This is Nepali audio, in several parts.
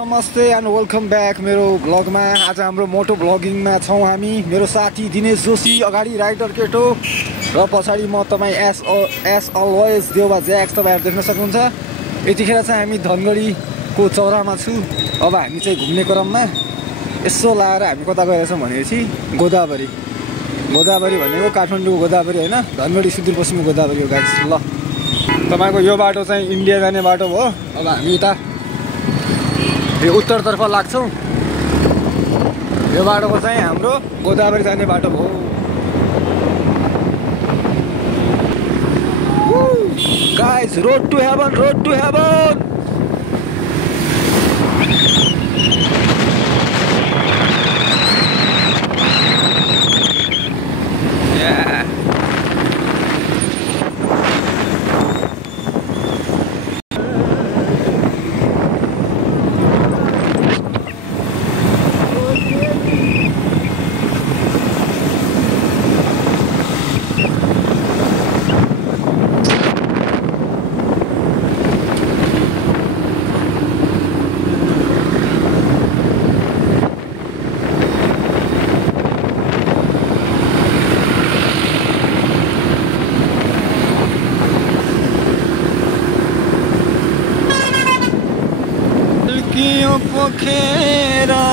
नमस्ते एन्ड वेलकम ब्याक मेरो भ्लगमा। आज हाम्रो मोटो भ्लगिङमा छौँ हामी। मेरो साथी दिनेश जोशी, अगाडि राइटर केटो र पछाडि म तपाईँ एस अलवेज देउबा ज्याक्स तपाईँहरू देख्न सक्नुहुन्छ। यतिखेर चाहिँ हामी धनगढीको चौरामा छु। अब हामी चाहिँ घुम्ने क्रममा यसो लाएर हामी कता गएछौँ भनेपछि गोदावरी भनेको काठमाडौँ गोदावरी होइन, धनगढी सुदूरपश्चिम गोदावरी हो गाइस। ल तपाईँको यो बाटो चाहिँ इन्डिया जाने बाटो हो। अब हामी यता यो उत्तरतर्फ लाग्छौँ। यो बाटोको चाहिँ हाम्रो गोदावरी जाने बाटो हो। Guys, road to heaven, road to heaven. Pokhara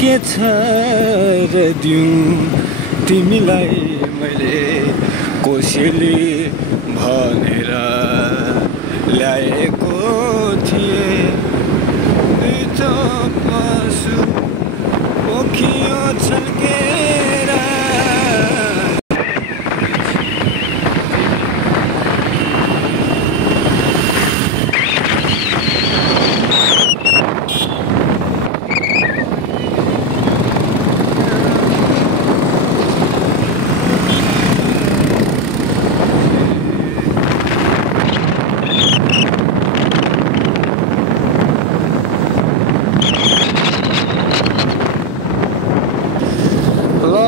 के छ र दिउँ तिमीलाई मैले कोसेली भनेर ल्याएको थिएँ। दुईटा पशु पोखियो छल्केर।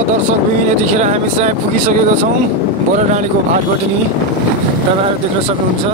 दर्शकबिन, यतिखेर हामी चाहिँ पुगिसकेका छौँ बरडाँडीको घाटबाट नि तपाईँहरू देख्न सक्नुहुन्छ।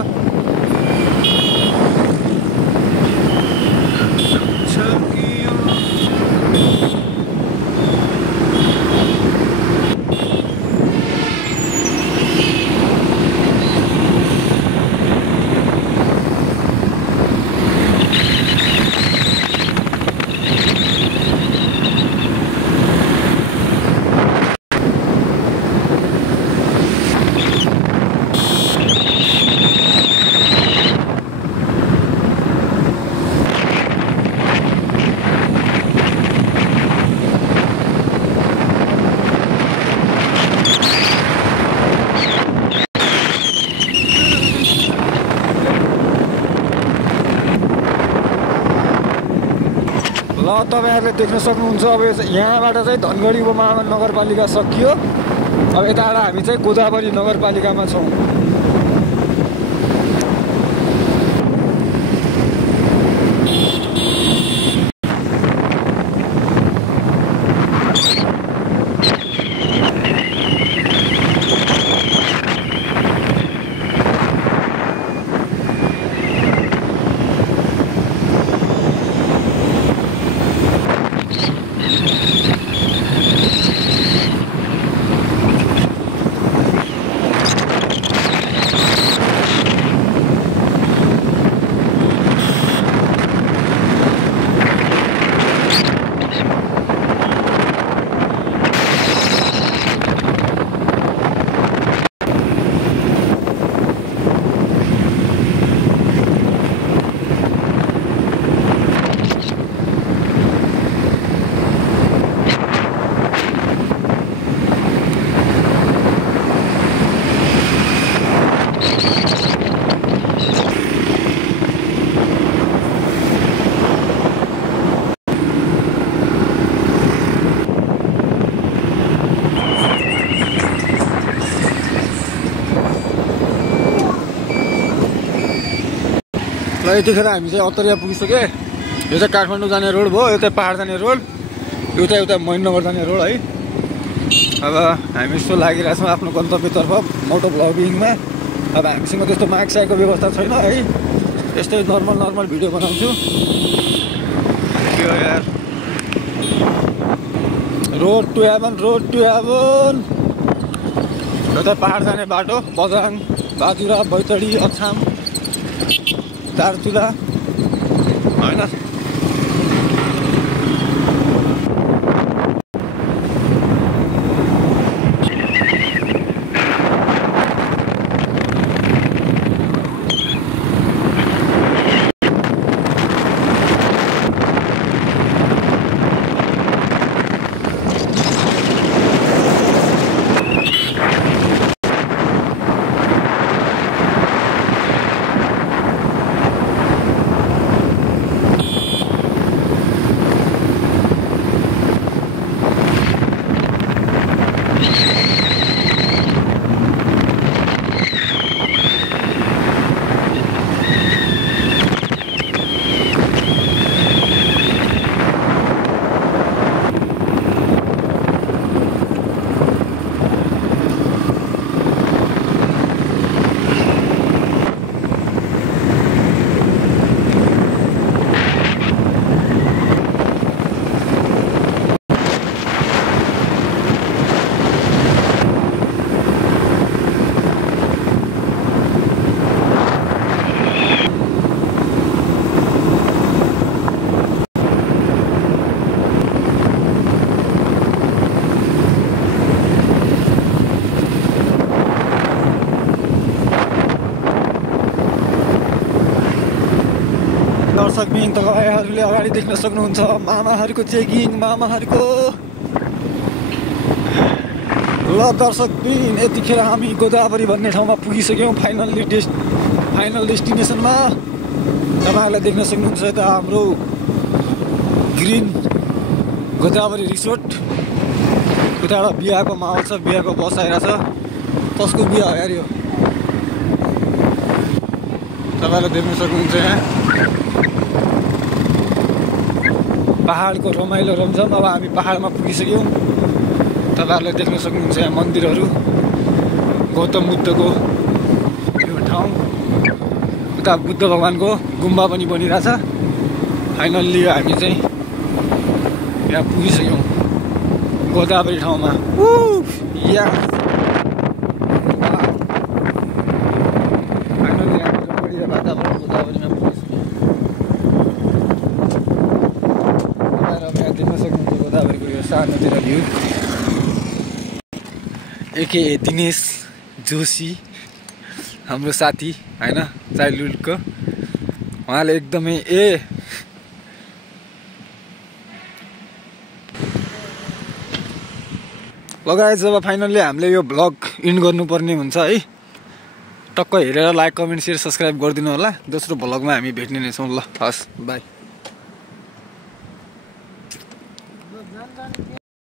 तपाईँहरूले देख्न सक्नुहुन्छ। अब यहाँबाट चाहिँ धनगढी उपमहानगरपालिका सकियो। अब यताबाट हामी चाहिँ गोदावरी नगरपालिकामा छौँ। र यतिखेर हामी चाहिँ अत्तरिया पुगिसक्यो। यो चाहिँ काठमाडौँ जाने रोड भयो, यो चाहिँ पहाड जाने रोड, यो चाहिँ उता महेन्द्रनगर जाने रोड है। अब हामी यस्तो लागिरहेछौँ आफ्नो गन्तव्यतर्फ मोटो भ्लगिङमा। अब हामीसँग त्यस्तो मार्क्स आएको व्यवस्था छैन है। यस्तै नर्मल भिडियो बनाउँछु। यार रोड टु हेभन यता पहाड जाने बाटो बझाङ बाजुरा बैतडी अछाम दार्चुला होइन। दर्शकबिन तपाईँहरूले अगाडि देख्न सक्नुहुन्छ मामाहरूको चेकिङ मामाहरूको। ल दर्शकबिन यतिखेर हामी गोदावरी भन्ने ठाउँमा पुगिसक्यौँ फाइनल डेस्टिनेसनमा। तपाईँहरूलाई देख्न सक्नुहुन्छ यता हाम्रो ग्रिन गोदावरी रिसोर्ट। उता एउटा बिहाको माहौल छ, बिहाको बस आइरहेछ। कसको बिहा हो यार यो तपाईँहरूले देख्न सक्नुहुन्छ। यहाँ पहाडको रमाइलो रमझम। अब हामी पहाडमा पुगिसक्यौँ। तपाईँहरूले देख्न सक्नुहुन्छ यहाँ मन्दिरहरू, गौतम बुद्धको यो ठाउँ। उता बुद्ध भगवानको गुम्बा पनि बनिरहेछ। फाइनल्ली हामी चाहिँ यहाँ पुगिसक्यौँ गोदावरी ठाउँमा। फाइनल्ली हामी बढिया वातावरण गोदावरीमा पुगिसक्यौँ। देख्न सक्नुहुन्छ गोदावरीको यो सानोतिर भ्यू। एके दिनेश जोशी हाम्रो साथी होइन चाइल्डहुडको, उहाँले एकदमै लगाए। जब फाइनल्ली हामीले यो भ्लग इन्ड गर्नुपर्ने हुन्छ है, टक्क हेरेर लाइक कमेन्ट सेयर सब्सक्राइब गरिदिनु होला। दोस्रो भ्लगमा हामी भेट्ने नै छौँ। ल हस् बाई।